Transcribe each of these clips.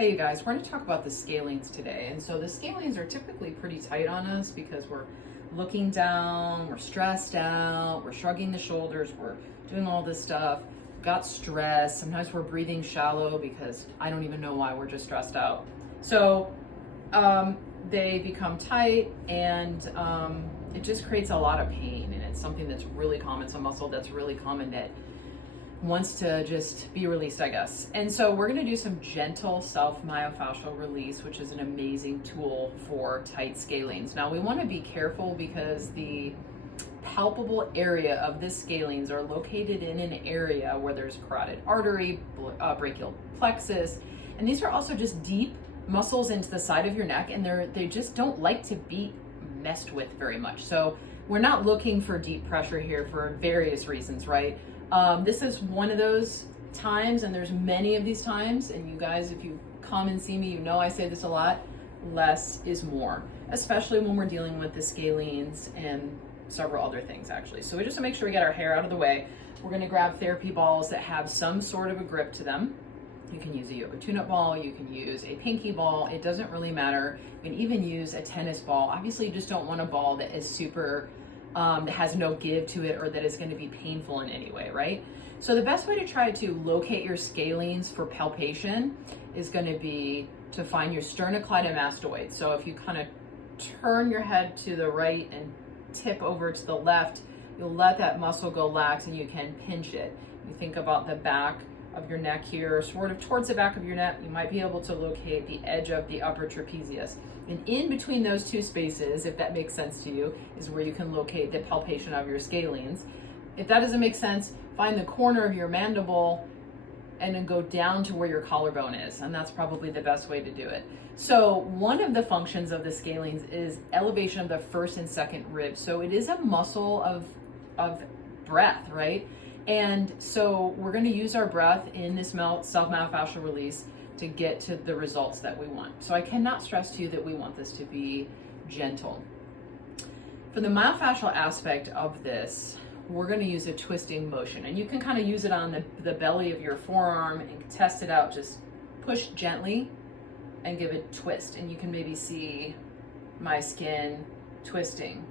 Hey you guys, we're going to talk about the scalenes today. And so the scalenes are typically pretty tight on us because we're looking down, we're stressed out, we're shrugging the shoulders, we're doing all this stuff, got stress. Sometimes we're breathing shallow because I don't even know why, we're just stressed out. So they become tight and it just creates a lot of pain, and it's something that's really common. It's a muscle that's really common that wants to just be released, I guess. And so we're gonna do some gentle self-myofascial release, which is an amazing tool for tight scalenes. Now we wanna be careful because the palpable area of the scalenes are located in an area where there's carotid artery, brachial plexus, and these are also just deep muscles into the side of your neck, and they just don't like to be messed with very much. So we're not looking for deep pressure here for various reasons, right? This is one of those times, and there's many of these times, and you guys, if you come and see me, you know I say this a lot, less is more, especially when we're dealing with the scalenes and several other things actually. So we just want to make sure we get our hair out of the way. We're going to grab therapy balls that have some sort of a grip to them. You can use a yoga tune-up ball, you can use a pinky ball, it doesn't really matter. You can even use a tennis ball. Obviously you just don't want a ball that is super that has no give to it, or that is going to be painful in any way, right? So the best way to try to locate your scalenes for palpation is going to be to find your sternocleidomastoid. So if you kind of turn your head to the right and tip over to the left, you'll let that muscle go lax and you can pinch it. You think about the back of your neck here, sort of towards the back of your neck, you might be able to locate the edge of the upper trapezius. And in between those two spaces, if that makes sense to you, is where you can locate the palpation of your scalenes. If that doesn't make sense, find the corner of your mandible and then go down to where your collarbone is. And that's probably the best way to do it. So one of the functions of the scalenes is elevation of the first and second ribs. So it is a muscle of breath, right? And so we're going to use our breath in this self-myofascial release to get to the results that we want. So I cannot stress to you that we want this to be gentle. For the myofascial aspect of this, we're going to use a twisting motion, and you can kind of use it on the belly of your forearm and test it out. Just push gently and give it a twist, and you can maybe see my skin twisting.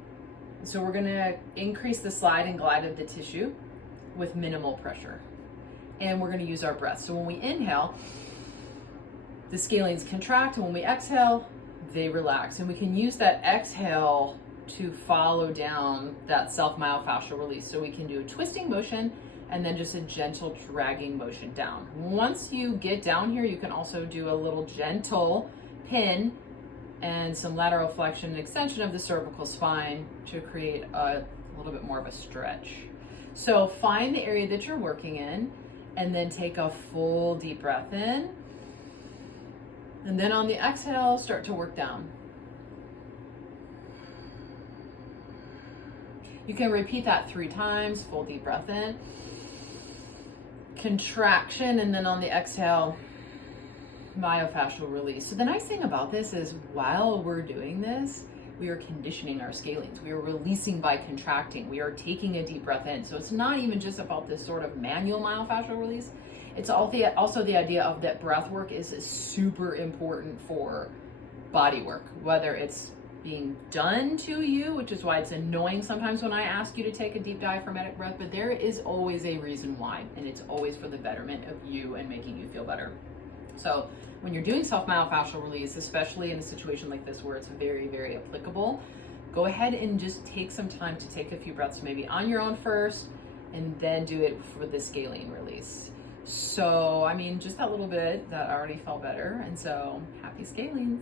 So we're going to increase the slide and glide of the tissue with minimal pressure, and we're going to use our breath. So when we inhale, the scalenes contract, and when we exhale, they relax, and we can use that exhale to follow down that self-myofascial release. So we can do a twisting motion and then just a gentle dragging motion down. Once you get down here, you can also do a little gentle pin and some lateral flexion and extension of the cervical spine to create a little bit more of a stretch. So find the area that you're working in and then take a full deep breath in. And then on the exhale, start to work down. You can repeat that 3 times, full deep breath in, contraction, and then on the exhale, myofascial release. So the nice thing about this is while we're doing this, we are conditioning our scalenes. We are releasing by contracting. We are taking a deep breath in. So it's not even just about this sort of manual myofascial release. It's also the idea of that breath work is super important for body work, whether it's being done to you, which is why it's annoying sometimes when I ask you to take a deep diaphragmatic breath, but there is always a reason why, and it's always for the betterment of you and making you feel better. So when you're doing self-myofascial release, especially in a situation like this where it's very, very applicable, go ahead and just take some time to take a few breaths, maybe on your own first, and then do it for the scalene release. So, I mean, just that little bit, that already felt better. And so happy scalenes.